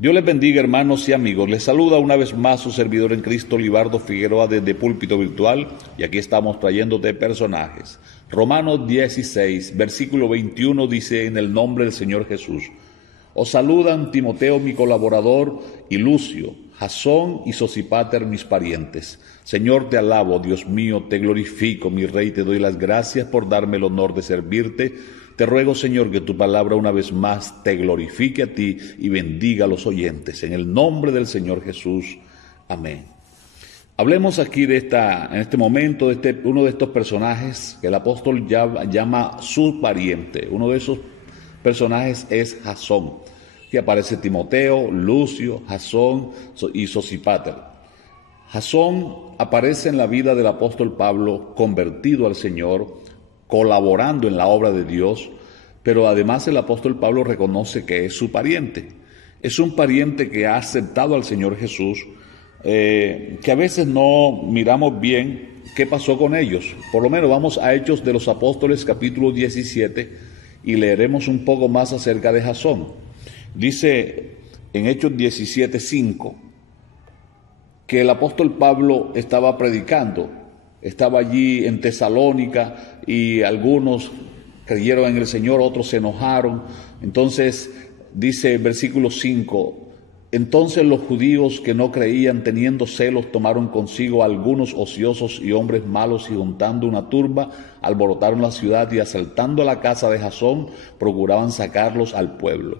Dios les bendiga, hermanos y amigos. Les saluda una vez más su servidor en Cristo, Libardo Figueroa, desde Púlpito Virtual, y aquí estamos trayéndote personajes. Romanos 16, versículo 21 dice: en el nombre del Señor Jesús. Os saludan Timoteo, mi colaborador, y Lucio, Jasón y Sosípater, mis parientes. Señor, te alabo, Dios mío, te glorifico, mi Rey, te doy las gracias por darme el honor de servirte. Te ruego, Señor, que tu palabra una vez más te glorifique a ti y bendiga a los oyentes. En el nombre del Señor Jesús. Amén. Hablemos aquí en este momento de uno de estos personajes que el apóstol llama su pariente. Uno de esos personajes es Jasón, que aparece Timoteo, Lucio, Jasón y Sosípater. Jasón aparece en la vida del apóstol Pablo, convertido al Señor, colaborando en la obra de Dios, pero además el apóstol Pablo reconoce que es su pariente. Es un pariente que ha aceptado al Señor Jesús, que a veces no miramos bien qué pasó con ellos. Por lo menos vamos a Hechos de los Apóstoles, capítulo 17, y leeremos un poco más acerca de Jasón. Dice en Hechos 17:5 que el apóstol Pablo estaba predicando. Estaba allí en Tesalónica y algunos creyeron en el Señor, otros se enojaron. Entonces dice el versículo 5: entonces los judíos que no creían, teniendo celos, tomaron consigo a algunos ociosos y hombres malos, y juntando una turba, alborotaron la ciudad, y asaltando la casa de Jasón, procuraban sacarlos al pueblo.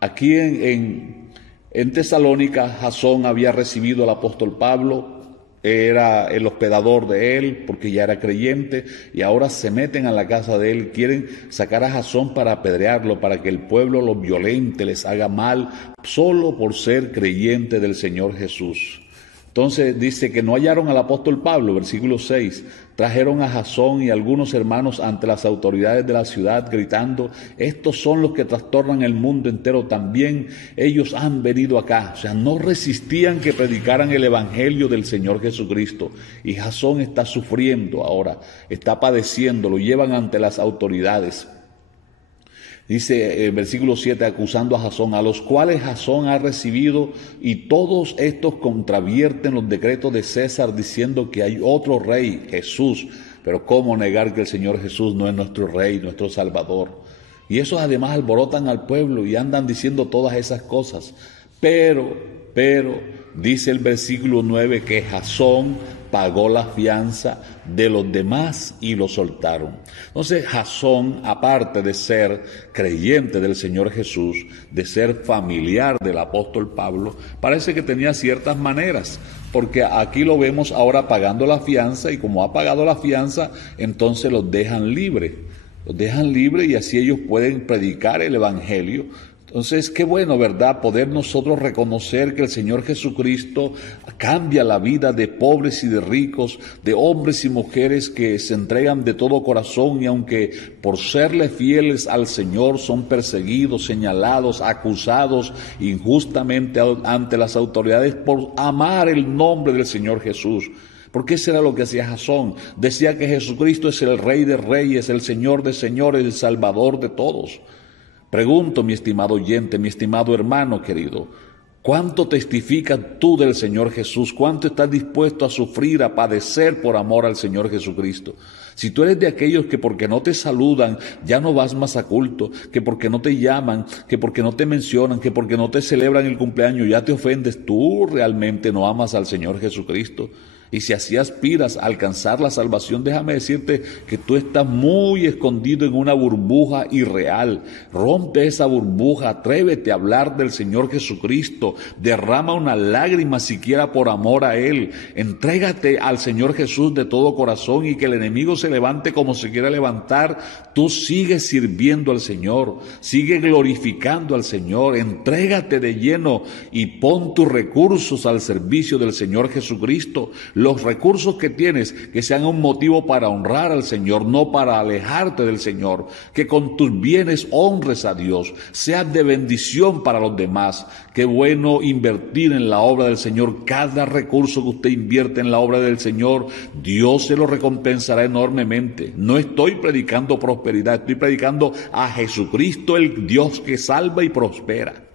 Aquí en Tesalónica, Jasón había recibido al apóstol Pablo, era el hospedador de él porque ya era creyente, y ahora se meten a la casa de él, quieren sacar a Jasón para apedrearlo, para que el pueblo lo violente, les haga mal, solo por ser creyente del Señor Jesús. Entonces dice que no hallaron al apóstol Pablo, versículo 6, trajeron a Jasón y algunos hermanos ante las autoridades de la ciudad, gritando: estos son los que trastornan el mundo entero, también ellos han venido acá. O sea, no resistían que predicaran el evangelio del Señor Jesucristo, y Jasón está sufriendo ahora, está padeciendo, lo llevan ante las autoridades. Dice el versículo 7, acusando a Jasón, a los cuales Jasón ha recibido, y todos estos contravierten los decretos de César, diciendo que hay otro rey, Jesús. Pero ¿cómo negar que el Señor Jesús no es nuestro rey, nuestro Salvador? Y esos además alborotan al pueblo y andan diciendo todas esas cosas. Pero, dice el versículo 9 que Jasón pagó la fianza de los demás y lo soltaron. Entonces Jasón, aparte de ser creyente del Señor Jesús, de ser familiar del apóstol Pablo, parece que tenía ciertas maneras, porque aquí lo vemos ahora pagando la fianza, y como ha pagado la fianza, entonces los dejan libre. Los dejan libre y así ellos pueden predicar el evangelio. Entonces, qué bueno, ¿verdad?, poder nosotros reconocer que el Señor Jesucristo cambia la vida de pobres y de ricos, de hombres y mujeres que se entregan de todo corazón, y aunque por serle fieles al Señor son perseguidos, señalados, acusados injustamente ante las autoridades por amar el nombre del Señor Jesús. Porque eso era lo que hacía Jasón. Decía que Jesucristo es el Rey de Reyes, el Señor de Señores, el Salvador de todos. Pregunto, mi estimado oyente, mi estimado hermano querido, ¿cuánto testificas tú del Señor Jesús? ¿Cuánto estás dispuesto a sufrir, a padecer por amor al Señor Jesucristo? Si tú eres de aquellos que porque no te saludan ya no vas más a culto, que porque no te llaman, que porque no te mencionan, que porque no te celebran el cumpleaños ya te ofendes, tú realmente no amas al Señor Jesucristo. Y si así aspiras a alcanzar la salvación, déjame decirte que tú estás muy escondido en una burbuja irreal. Rompe esa burbuja, atrévete a hablar del Señor Jesucristo, derrama una lágrima siquiera por amor a Él. Entrégate al Señor Jesús de todo corazón, y que el enemigo se levante como se quiera levantar. Tú sigues sirviendo al Señor, sigue glorificando al Señor, entrégate de lleno y pon tus recursos al servicio del Señor Jesucristo. Los recursos que tienes, que sean un motivo para honrar al Señor, no para alejarte del Señor. Que con tus bienes honres a Dios, seas de bendición para los demás. Qué bueno invertir en la obra del Señor. Cada recurso que usted invierte en la obra del Señor, Dios se lo recompensará enormemente. No estoy predicando prosperidad, estoy predicando a Jesucristo, el Dios que salva y prospera.